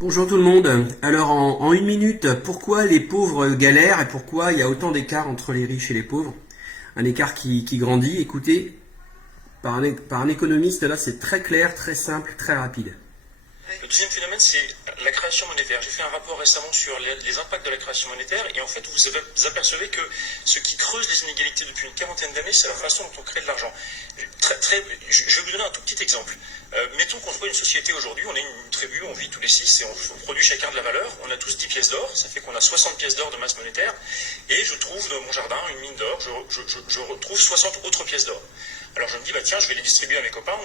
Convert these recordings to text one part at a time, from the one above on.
Bonjour tout le monde. Alors en une minute, pourquoi les pauvres galèrent et pourquoi il y a autant d'écart entre les riches et les pauvres? Un écart qui grandit. Écoutez, par un économiste, là c'est très clair, très simple, très rapide. Le deuxième phénomène, c'est la création monétaire. J'ai fait un rapport récemment sur les impacts de la création monétaire et en fait, vous apercevez que ce qui creuse les inégalités depuis une quarantaine d'années, c'est la façon dont on crée de l'argent. Je vais vous donner un tout petit exemple. Mettons qu'on soit une société aujourd'hui, on est une tribu, on vit tous les 6 et on produit chacun de la valeur. On a tous 10 pièces d'or, ça fait qu'on a 60 pièces d'or de masse monétaire et je trouve dans mon jardin une mine d'or, je retrouve 60 autres pièces d'or. Alors je me dis, bah tiens, je vais les distribuer à mes copains,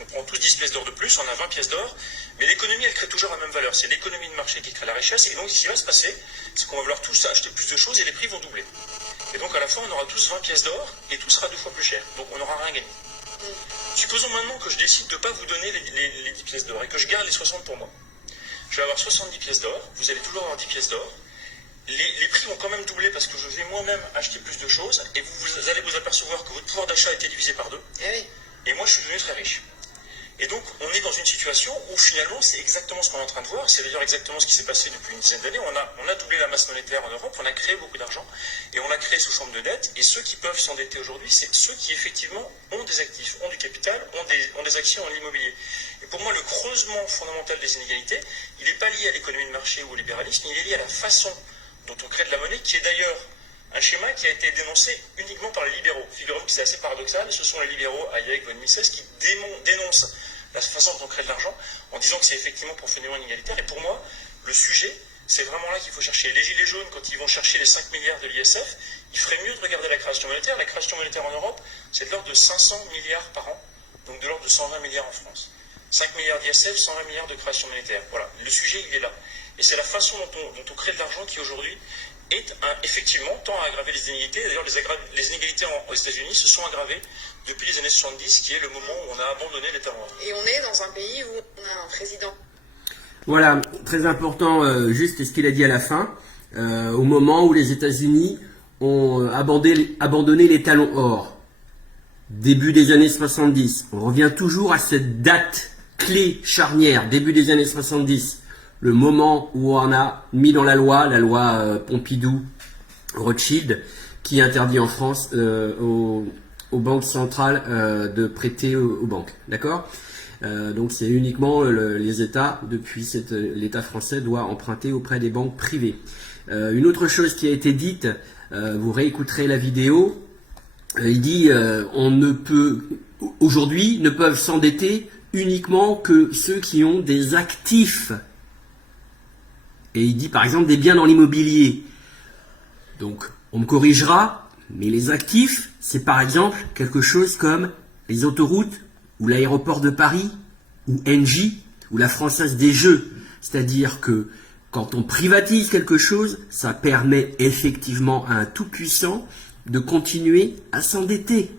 on prend tous 10 pièces d'or de plus, on a 20 pièces d'or, mais l'économie, elle crée toujours la même valeur. C'est l'économie de marché qui crée la richesse, et donc ce qui va se passer, c'est qu'on va vouloir tous acheter plus de choses et les prix vont doubler. Et donc à la fin, on aura tous 20 pièces d'or, et tout sera 2 fois plus cher. Donc on n'aura rien gagné. Supposons maintenant que je décide de ne pas vous donner les 10 pièces d'or, et que je garde les 60 pour moi. Je vais avoir 70 pièces d'or, vous allez toujours avoir 10 pièces d'or, les prix vont quand même doubler parce que je vais moi-même acheter plus de choses et vous allez vous apercevoir que votre pouvoir d'achat a été divisé par 2. Et moi, je suis devenu très riche. Et donc, on est dans une situation où finalement, c'est exactement ce qu'on est en train de voir. C'est d'ailleurs exactement ce qui s'est passé depuis une dizaine d'années. On a doublé la masse monétaire en Europe, on a créé beaucoup d'argent et on l'a créé sous forme de dette. Et ceux qui peuvent s'endetter aujourd'hui, c'est ceux qui effectivement ont des actifs, ont du capital, ont des actions en immobilier. Et pour moi, le creusement fondamental des inégalités, il n'est pas lié à l'économie de marché ou au libéralisme, il est lié à la façon dont on crée de la monnaie, qui est d'ailleurs un schéma qui a été dénoncé uniquement par les libéraux. Figurez-vous que c'est assez paradoxal, ce sont les libéraux, Hayek, von Mises, qui dénoncent la façon dont on crée de l'argent, en disant que c'est effectivement profondément inégalitaire. Et pour moi, le sujet, c'est vraiment là qu'il faut chercher. Les gilets jaunes, quand ils vont chercher les 5 milliards de l'ISF, il ferait mieux de regarder la création monétaire. La création monétaire en Europe, c'est de l'ordre de 500 milliards par an, donc de l'ordre de 120 milliards en France. 5 milliards d'ISF, 120 milliards de création monétaire. Voilà, le sujet, il est là. Et c'est la façon dont on crée de l'argent qui, aujourd'hui, effectivement, tend à aggraver les inégalités. D'ailleurs, les inégalités aux États-Unis se sont aggravées depuis les années 70, qui est le moment où on a abandonné l'État noir. Et on est dans un pays où on a un président. Voilà, très important, juste ce qu'il a dit à la fin, au moment où les États-Unis ont abandonné les talons or. Début des années 70. On revient toujours à cette date clé charnière, début des années 70. Le moment où on a mis dans la loi Pompidou-Rothschild, qui interdit en France aux banques centrales de prêter aux banques. D'accord ? Donc c'est uniquement les États, depuis l'État français doit emprunter auprès des banques privées. Une autre chose qui a été dite, vous réécouterez la vidéo, il dit aujourd'hui ne peuvent s'endetter uniquement que ceux qui ont des actifs. Et il dit par exemple des biens dans l'immobilier. Donc on me corrigera, mais les actifs, c'est par exemple quelque chose comme les autoroutes, ou l'aéroport de Paris, ou Engie, ou la Française des Jeux. C'est-à-dire que quand on privatise quelque chose, ça permet effectivement à un tout-puissant de continuer à s'endetter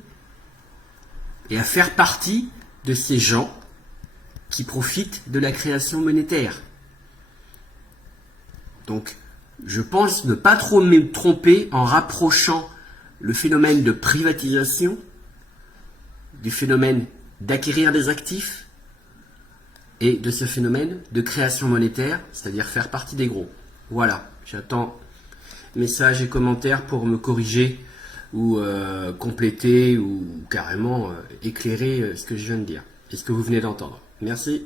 et à faire partie de ces gens qui profitent de la création monétaire. Donc, je pense ne pas trop me tromper en rapprochant le phénomène de privatisation du phénomène d'acquérir des actifs et de ce phénomène de création monétaire, c'est-à-dire faire partie des gros. Voilà, j'attends messages et commentaires pour me corriger ou compléter ou carrément éclairer ce que je viens de dire et ce que vous venez d'entendre. Merci.